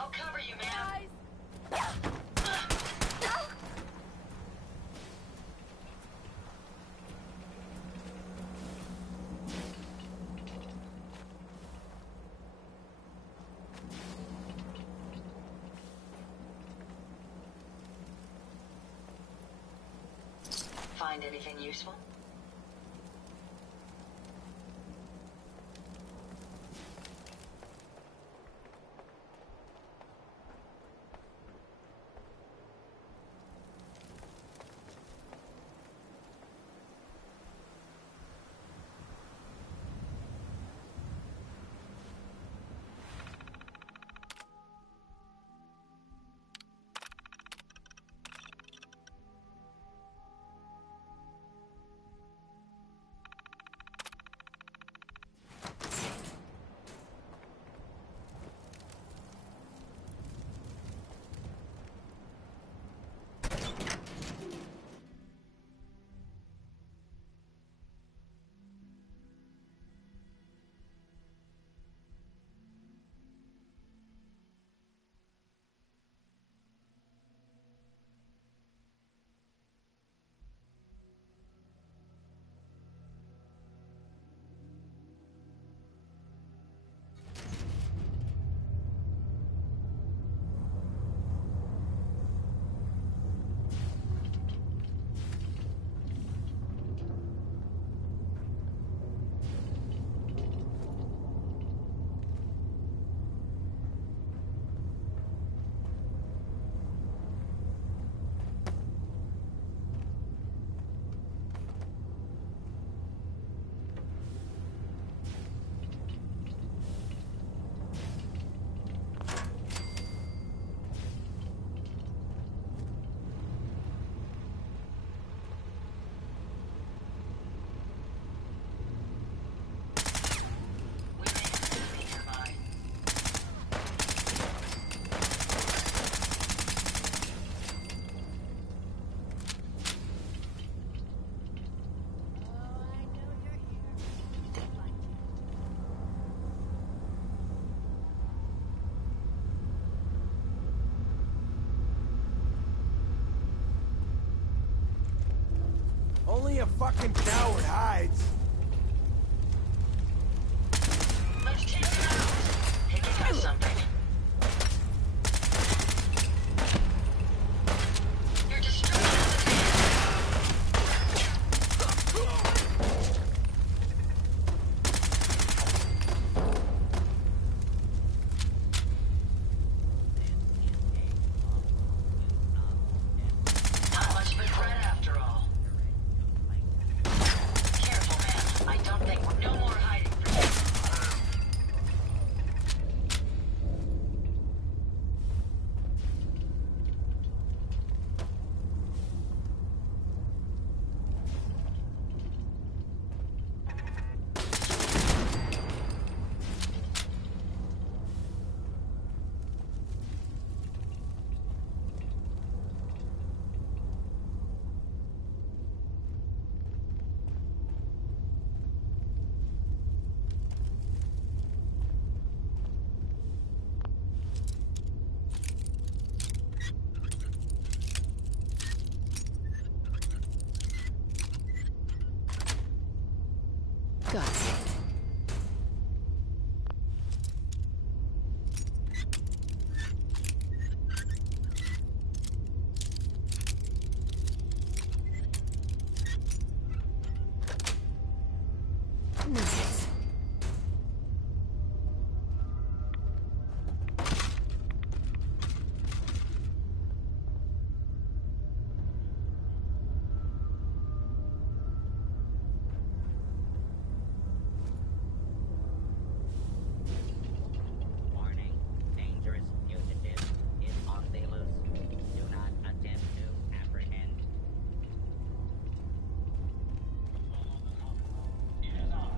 I'll cover you, man. Find anything useful? Only a fucking coward hides. Let's take him out. Picking up something. You're destroying the Not much of a threat after all. Careful, man. I don't think no more hiding for you. Got it. Nice. Warning, dangerous fugitive is on the loose. Do not attempt to apprehend. It is on.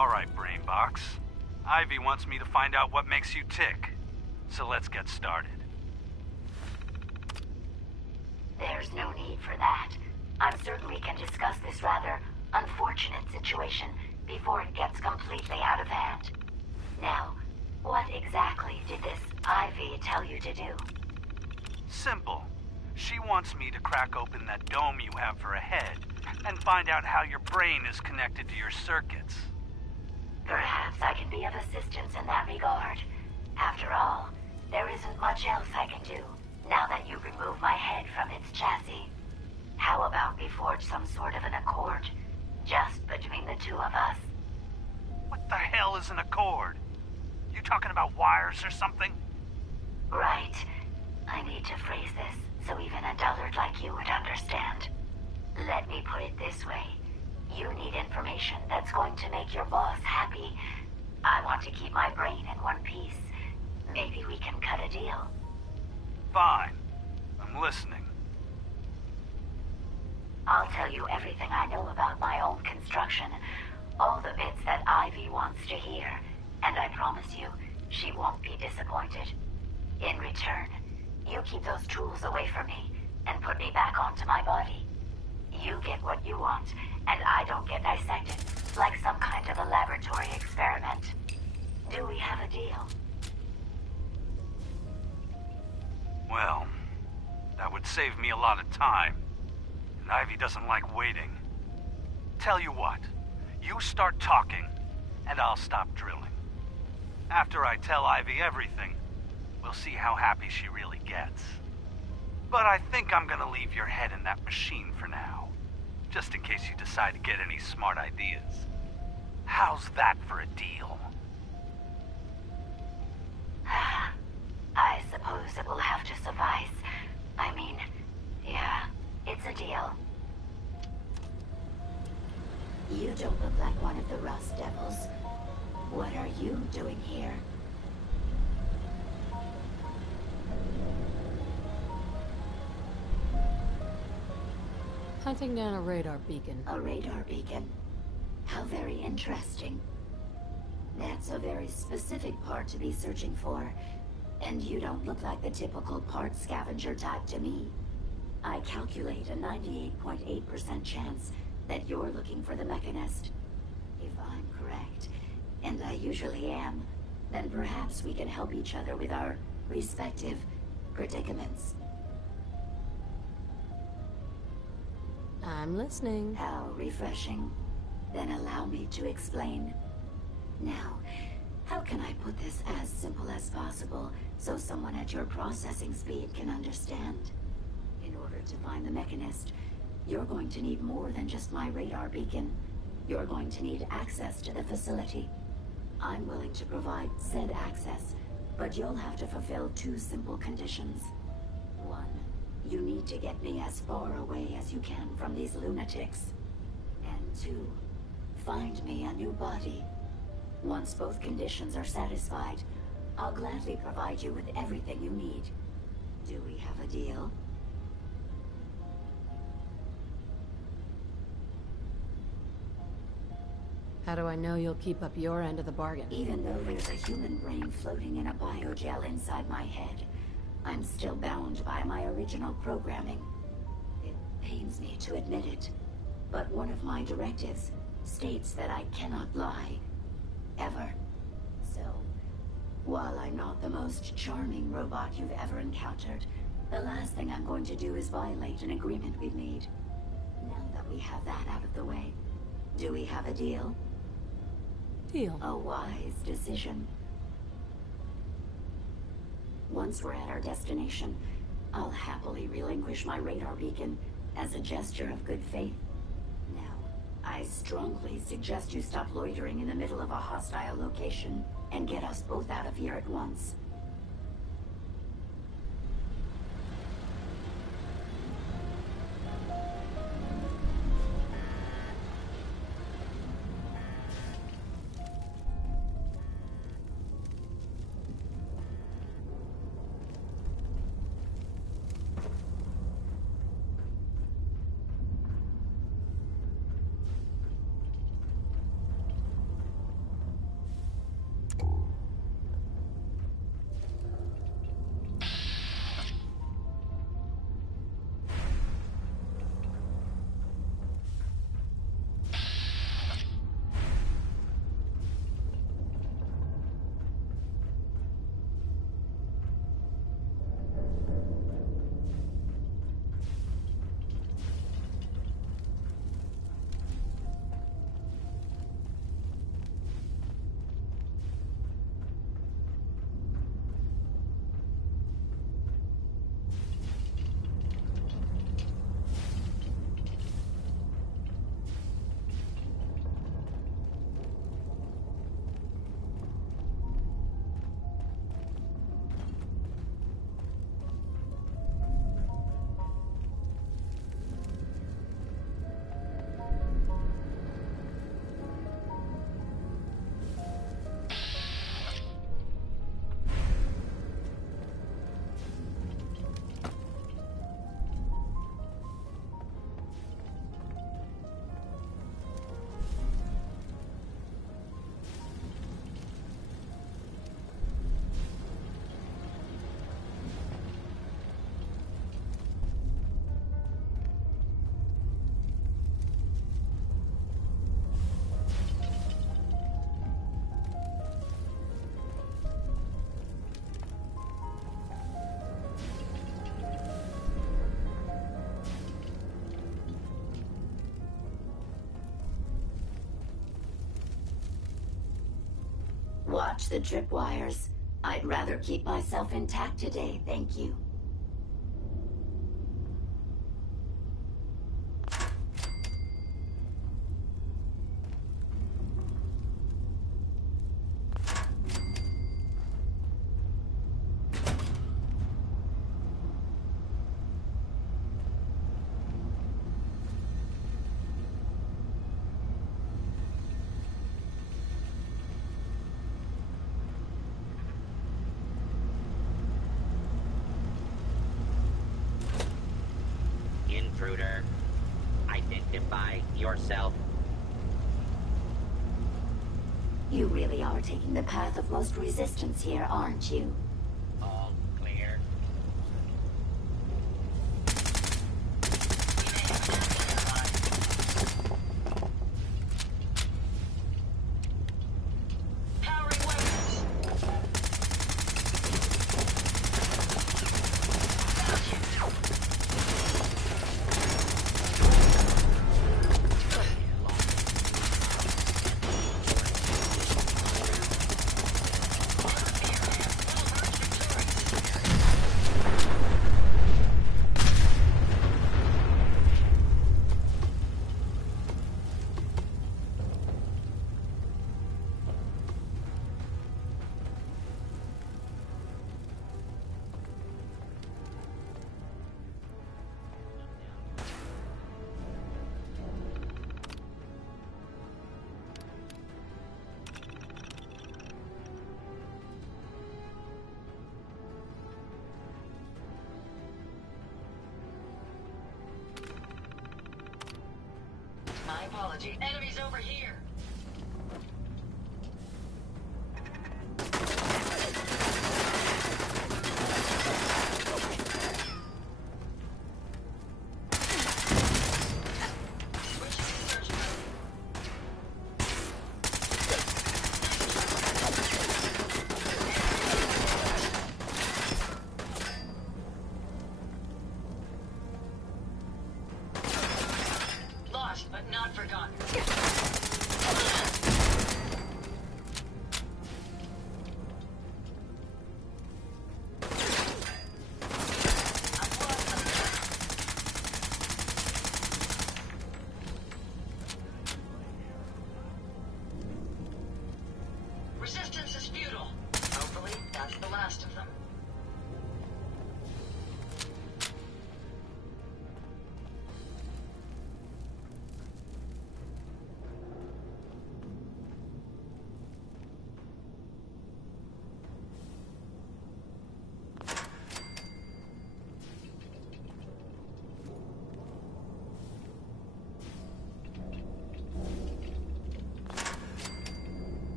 Alright, Brainbox. Ivy wants me to find out what makes you tick. So let's get started. There's no need for that. I'm certain we can discuss this rather unfortunate situation before it gets completely out of hand. Now, what exactly did this Ivy tell you to do? Simple. She wants me to crack open that dome you have for a head and find out how your brain is connected to your circuits. Perhaps I can be of assistance in that regard. After all, there isn't much else I can do now that you remove my head from its chassis. How about we forge some sort of an accord, just between the two of us? What the hell is an accord? You talking about wires or something? Right. I need to phrase this so even a dullard like you would understand. Let me put it this way. You need information that's going to make your boss happy. I want to keep my brain in one piece. Maybe we can cut a deal. Fine. I'm listening. I'll tell you everything I know about my own construction. All the bits that Ivy wants to hear. And I promise you, she won't be disappointed. In return, you keep those tools away from me and put me back onto my body. You get what you want, and I don't get dissected like some kind of a laboratory experiment. Do we have a deal? Well, that would save me a lot of time. And Ivy doesn't like waiting. Tell you what, you start talking, and I'll stop drilling. After I tell Ivy everything, we'll see how happy she really gets. But I think I'm gonna leave your head in that machine for now, just in case you decide to get any smart ideas. How's that for a deal? I suppose it will have to suffice. I mean, yeah, it's a deal. You don't look like one of the Rust Devils. What are you doing here? Hunting down a radar beacon. A radar beacon? How very interesting. That's a very specific part to be searching for. And you don't look like the typical part scavenger type to me. I calculate a 98.8% chance that you're looking for the Mechanist. If I'm correct, and I usually am, then perhaps we can help each other with our respective predicaments. I'm listening. How refreshing. Then allow me to explain. Now, how can I put this as simple as possible so someone at your processing speed can understand? In order to find the Mechanist, you're going to need more than just my radar beacon. You're going to need access to the facility. I'm willing to provide said access, but you'll have to fulfill two simple conditions. One, you need to get me as far away as you can from these lunatics. And two, find me a new body. Once both conditions are satisfied, I'll gladly provide you with everything you need. Do we have a deal? How do I know you'll keep up your end of the bargain? Even though there's a human brain floating in a biogel inside my head, I'm still bound by my original programming. It pains me to admit it, but one of my directives states that I cannot lie. Ever. So, while I'm not the most charming robot you've ever encountered, the last thing I'm going to do is violate an agreement we've made. Now that we have that out of the way, do we have a deal? Deal. A wise decision. Once we're at our destination, I'll happily relinquish my radar beacon as a gesture of good faith. Now, I strongly suggest you stop loitering in the middle of a hostile location and get us both out of here at once. Watch the tripwires. I'd rather keep myself intact today, thank you. Intruder, identify yourself. You really are taking the path of most resistance here, aren't you? All clear. Powering weapons. My apology. Enemies over here. Switching to search mode. Lost, but not forgotten. Resistance is futile. Hopefully, that's the last of them.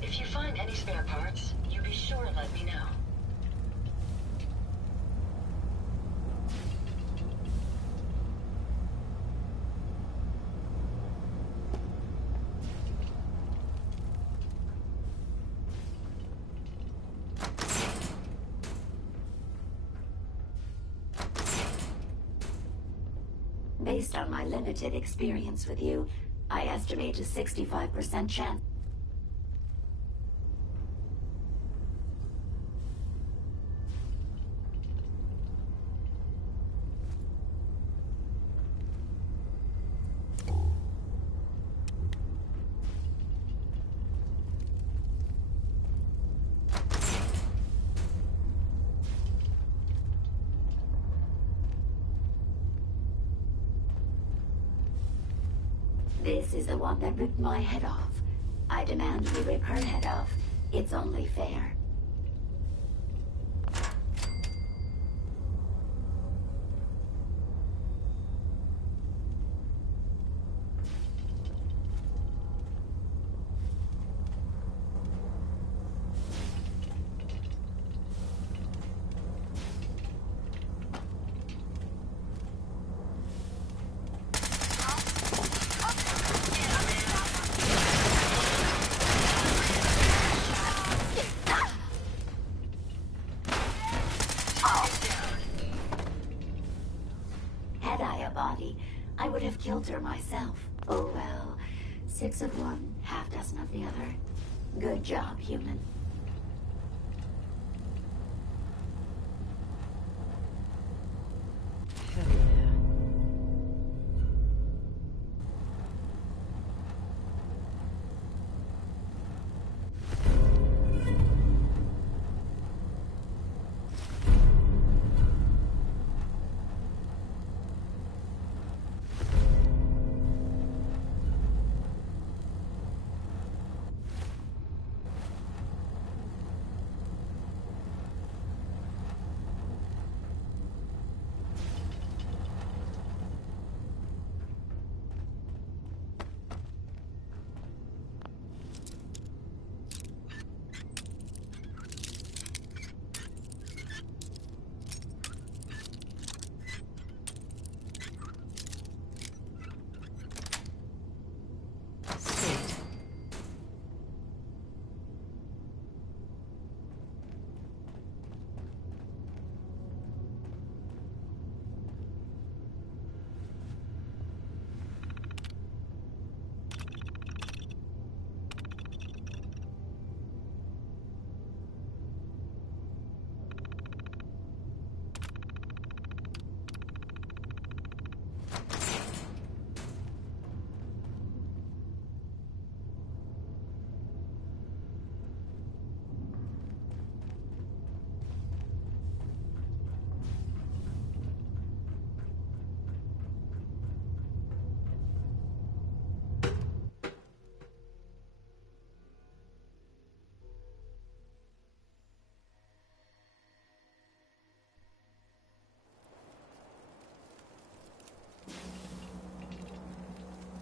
If you find any spare parts, you be sure and let me know. Based on my limited experience with you, I estimate a 65% chance. This is the one that ripped my head off. I demand we rip her head off. It's only fair. killed her myself. Oh well. 6 of one, half dozen of the other. Good job, human. Hell yeah. Sweet.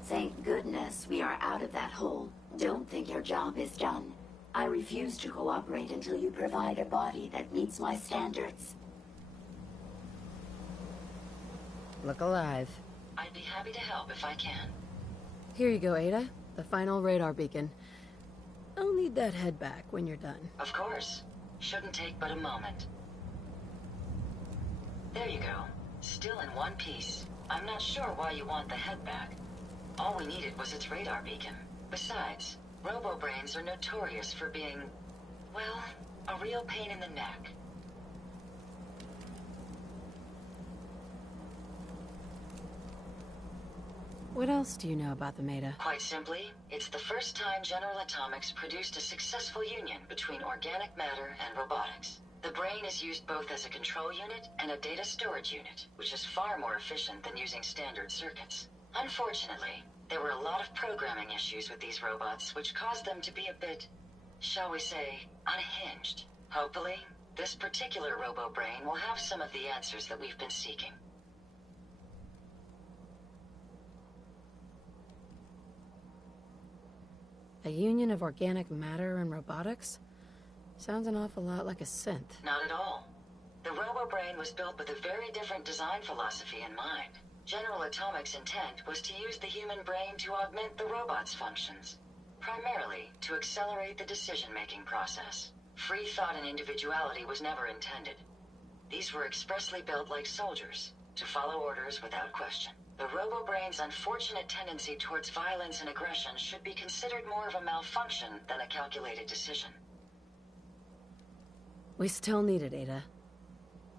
Thank goodness we are out of that hole. Don't think your job is done. I refuse to cooperate until you provide a body that meets my standards. Look alive. I'd be happy to help if I can. Here you go, Ada. The final radar beacon. I'll need that head back when you're done. Of course. Shouldn't take but a moment. There you go. Still in one piece. I'm not sure why you want the head back. All we needed was its radar beacon. Besides, robo-brains are notorious for being, well, a real pain in the neck. What else do you know about them, Ada? Quite simply, it's the first time General Atomics produced a successful union between organic matter and robotics. The brain is used both as a control unit and a data storage unit, which is far more efficient than using standard circuits. Unfortunately, there were a lot of programming issues with these robots, which caused them to be a bit, shall we say, unhinged. Hopefully, this particular robo-brain will have some of the answers that we've been seeking. A union of organic matter and robotics? Sounds an awful lot like a synth. Not at all. The robo-brain was built with a very different design philosophy in mind. General Atomics' intent was to use the human brain to augment the robot's functions, primarily to accelerate the decision-making process. Free thought and individuality was never intended. These were expressly built like soldiers, to follow orders without question. The robo-brain's unfortunate tendency towards violence and aggression should be considered more of a malfunction than a calculated decision. We still need it, Ada.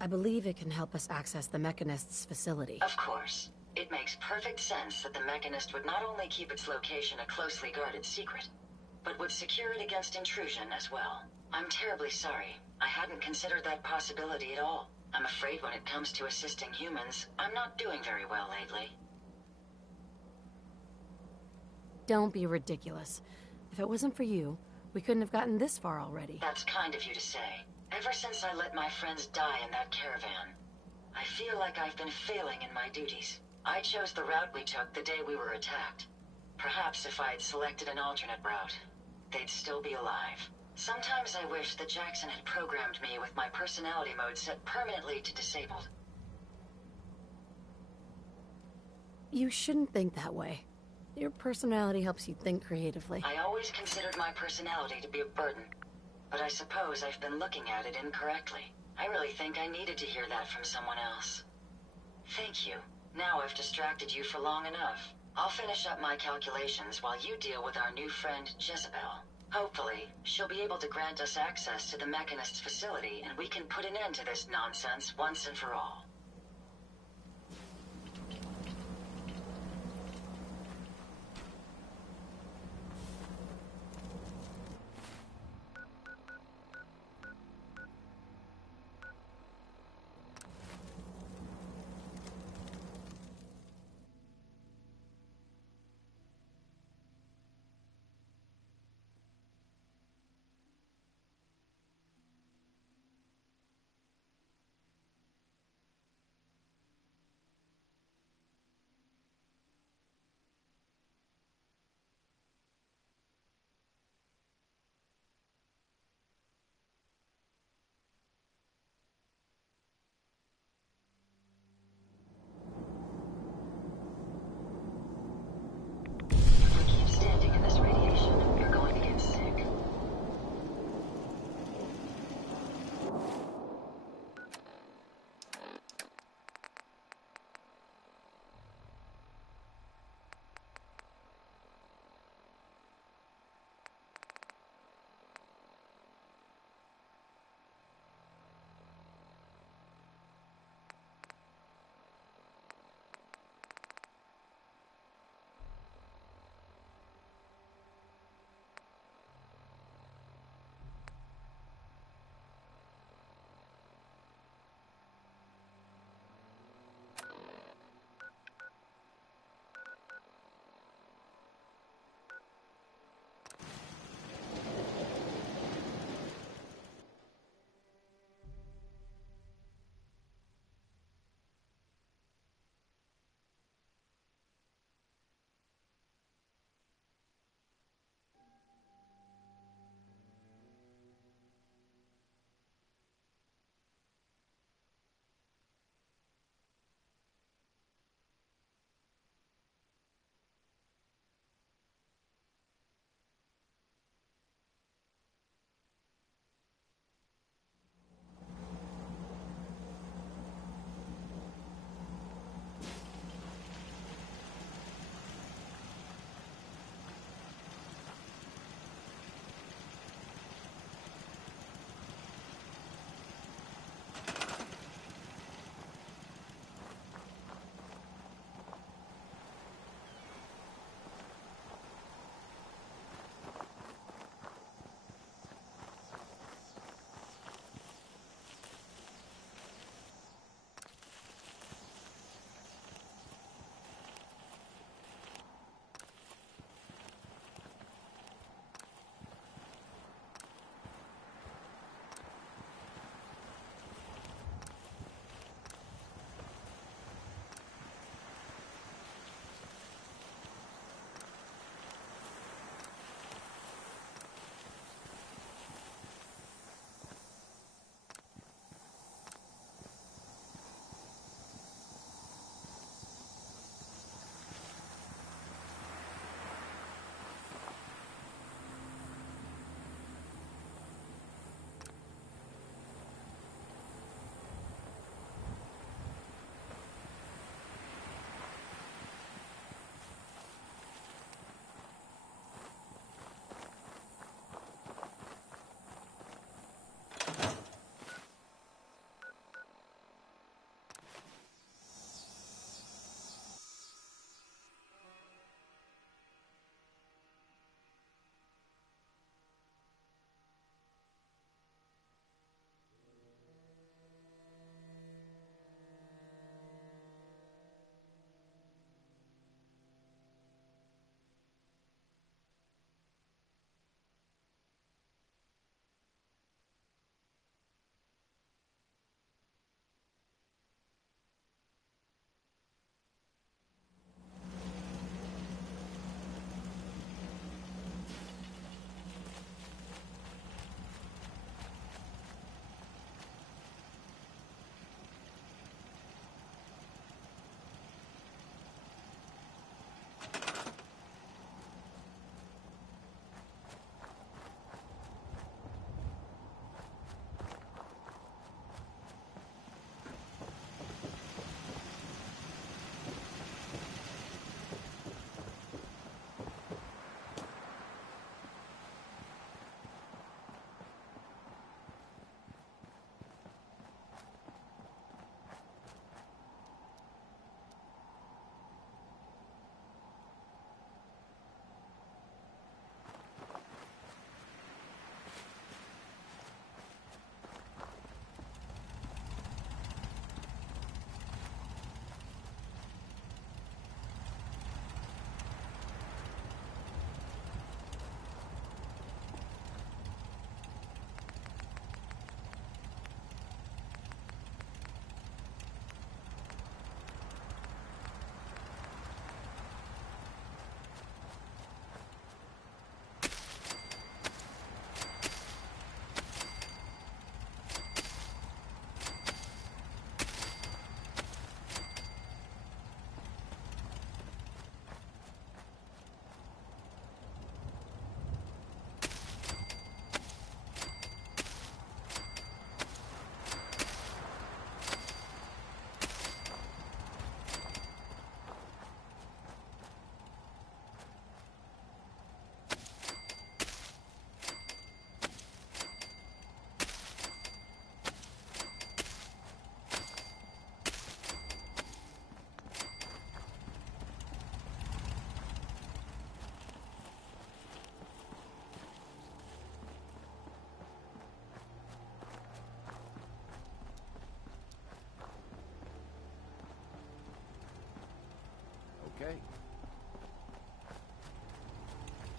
I believe it can help us access the Mechanist's facility. Of course. It makes perfect sense that the Mechanist would not only keep its location a closely guarded secret, but would secure it against intrusion as well. I'm terribly sorry. I hadn't considered that possibility at all. I'm afraid when it comes to assisting humans, I'm not doing very well lately. Don't be ridiculous. If it wasn't for you, we couldn't have gotten this far already. That's kind of you to say. Ever since I let my friends die in that caravan, I feel like I've been failing in my duties. I chose the route we took the day we were attacked. Perhaps if I had selected an alternate route, they'd still be alive. Sometimes I wish that Jackson had programmed me with my personality mode set permanently to disabled. You shouldn't think that way. Your personality helps you think creatively. I always considered my personality to be a burden, but I suppose I've been looking at it incorrectly. I really think I needed to hear that from someone else. Thank you. Now I've distracted you for long enough. I'll finish up my calculations while you deal with our new friend, Jezebel. Hopefully, she'll be able to grant us access to the Mechanist's facility, and we can put an end to this nonsense once and for all.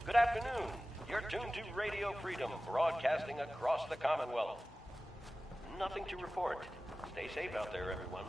Good afternoon. You're tuned to Radio Freedom, broadcasting across the Commonwealth. Nothing to report. Stay safe out there, everyone.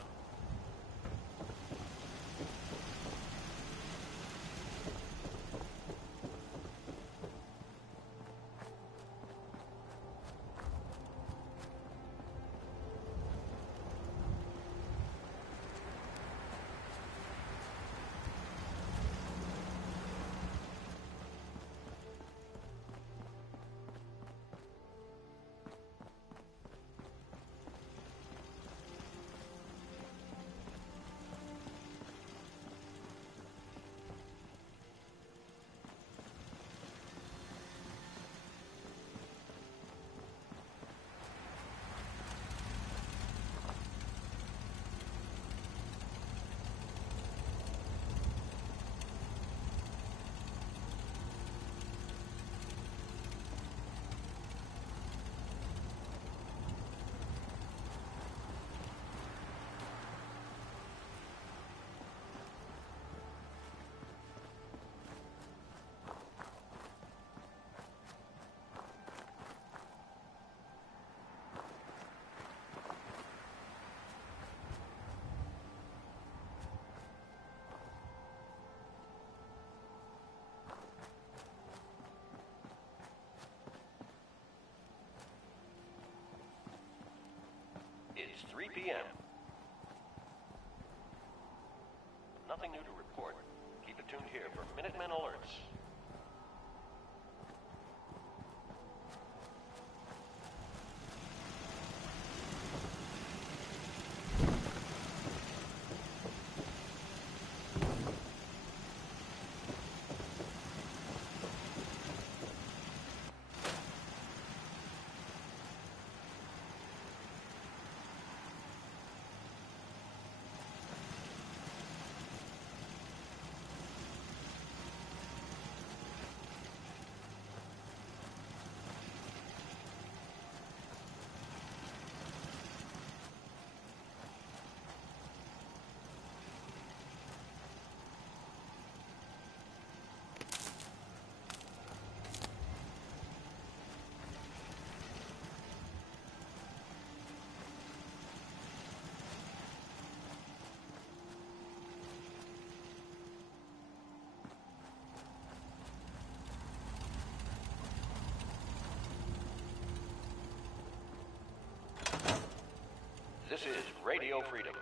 It's 3 p.m. Nothing new to report. Keep it tuned here for Minutemen alerts. This is Radio Freedom.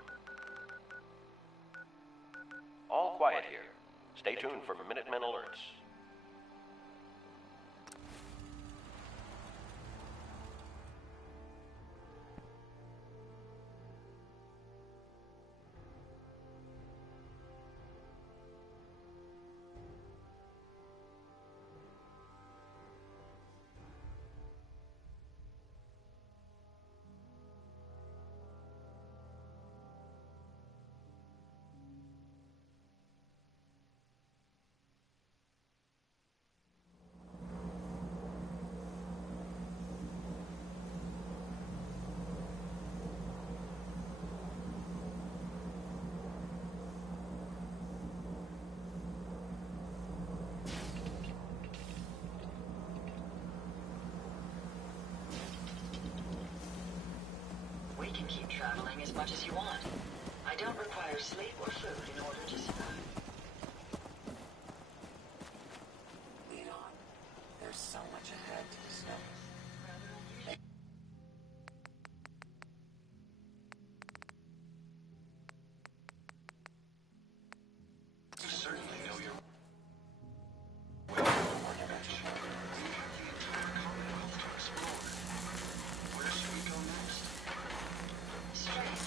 All quiet here. Stay tuned for Minutemen alerts. We can keep traveling as much as you want. I don't require sleep or food in order to survive. Lead on. There's so much ahead to discover. You certainly know your way or dimension. Where should we go next? Strange.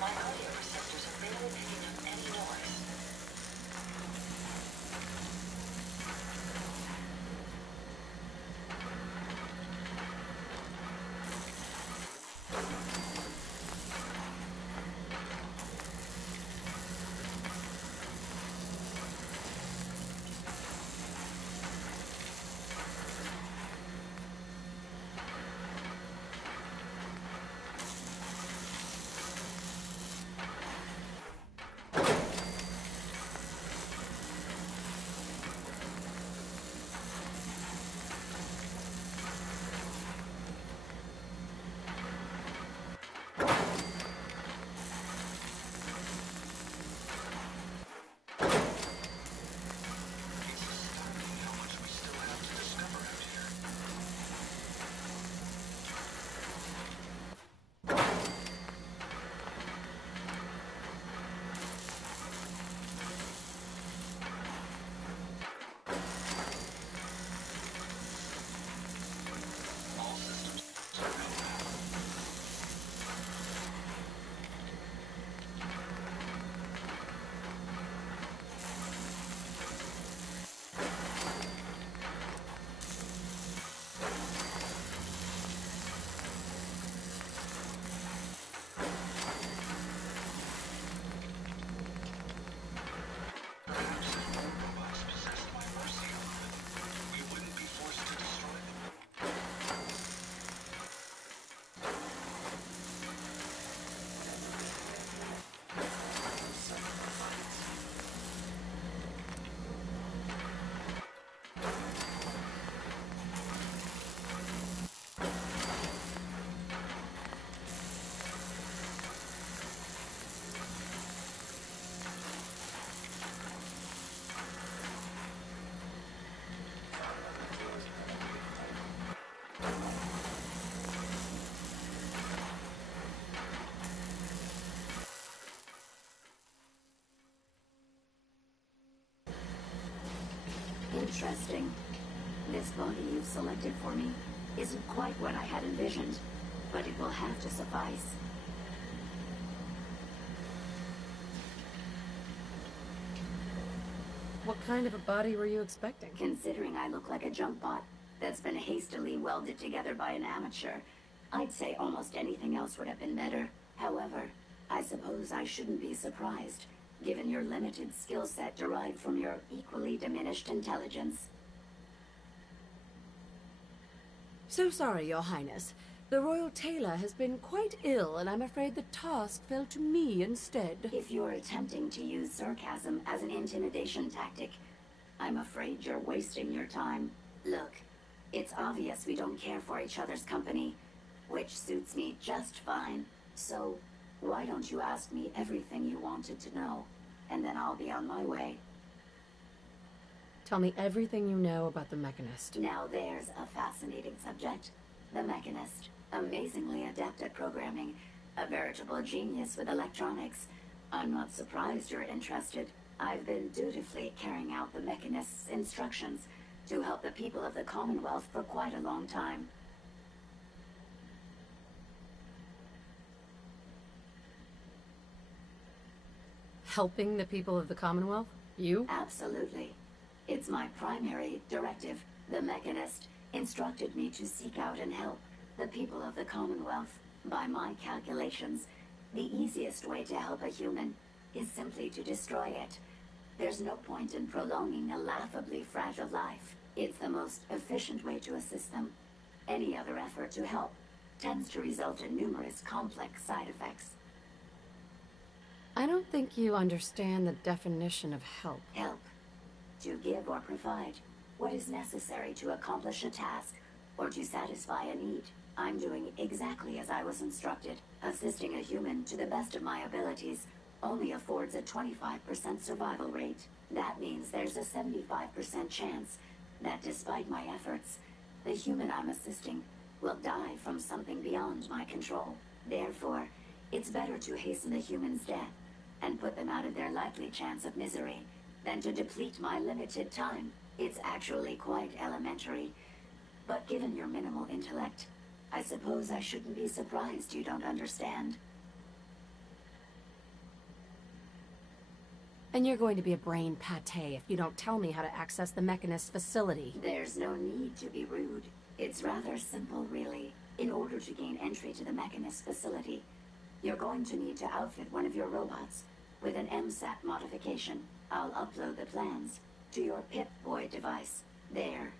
My audio receptors are barely picking up any noise. Interesting. This body you've selected for me isn't quite what I had envisioned, but it will have to suffice. What kind of a body were you expecting? Considering I look like a junk bot that's been hastily welded together by an amateur, I'd say almost anything else would have been better. However, I suppose I shouldn't be surprised, given your limited skill set derived from your equally diminished intelligence. So sorry, Your Highness. The Royal Tailor has been quite ill, and I'm afraid the task fell to me instead. If you're attempting to use sarcasm as an intimidation tactic, I'm afraid you're wasting your time. Look, it's obvious we don't care for each other's company, which suits me just fine. So, why don't you ask me everything you wanted to know, and then I'll be on my way. Tell me everything you know about the Mechanist. Now there's a fascinating subject. The Mechanist. Amazingly adept at programming. A veritable genius with electronics. I'm not surprised you're interested. I've been dutifully carrying out the Mechanist's instructions to help the people of the Commonwealth for quite a long time. Helping the people of the Commonwealth? You? Absolutely. It's my primary directive. The Mechanist instructed me to seek out and help the people of the Commonwealth. By my calculations, the easiest way to help a human is simply to destroy it. There's no point in prolonging a laughably fragile life. It's the most efficient way to assist them. Any other effort to help tends to result in numerous complex side effects. I don't think you understand the definition of help. Help. To give or provide what is necessary to accomplish a task or to satisfy a need. I'm doing exactly as I was instructed. Assisting a human to the best of my abilities only affords a 25% survival rate. That means there's a 75% chance that despite my efforts, the human I'm assisting will die from something beyond my control. Therefore, it's better to hasten the human's death and put them out of their likely chance of misery than to deplete my limited time. It's actually quite elementary, but given your minimal intellect, I suppose I shouldn't be surprised you don't understand. And you're going to be a brain pate if you don't tell me how to access the Mechanist facility. There's no need to be rude. It's rather simple, really. In order to gain entry to the Mechanist facility, you're going to need to outfit one of your robots with an MSAT modification. I'll upload the plans to your Pip-Boy device. There.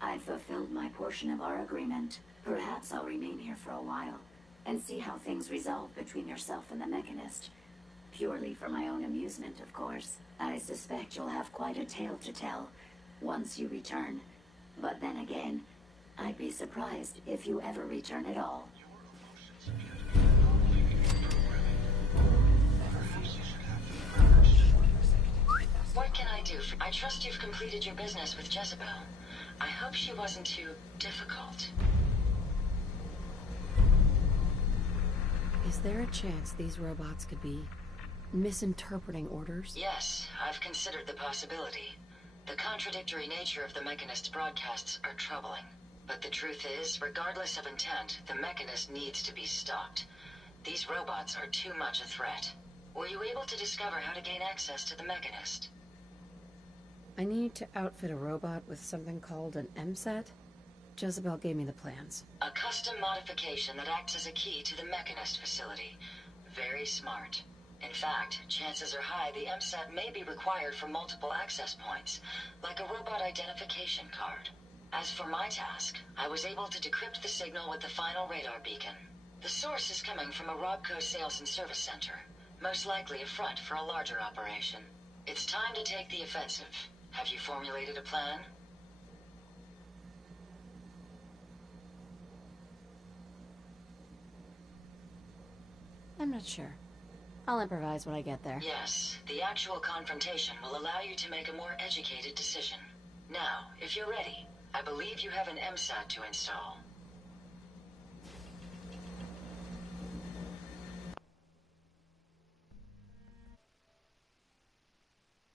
I've fulfilled my portion of our agreement. Perhaps I'll remain here for a while and see how things resolve between yourself and the Mechanist. Purely for my own amusement, of course. I suspect you'll have quite a tale to tell once you return. But then again, I'd be surprised if you ever return at all. What can I do? I trust you've completed your business with Jezebel. I hope she wasn't too difficult. Is there a chance these robots could be misinterpreting orders? Yes, I've considered the possibility. The contradictory nature of the Mechanist's broadcasts are troubling. But the truth is, regardless of intent, the Mechanist needs to be stopped. These robots are too much a threat. Were you able to discover how to gain access to the Mechanist? I need to outfit a robot with something called an MSAT. Jezebel gave me the plans. A custom modification that acts as a key to the Mechanist facility. Very smart. In fact, chances are high the MSAT may be required for multiple access points, like a robot identification card. As for my task, I was able to decrypt the signal with the final radar beacon. The source is coming from a Robco sales and service center, most likely a front for a larger operation. It's time to take the offensive. Have you formulated a plan? I'm not sure. I'll improvise when I get there. Yes, the actual confrontation will allow you to make a more educated decision. Now, if you're ready, I believe you have an MSAT to install.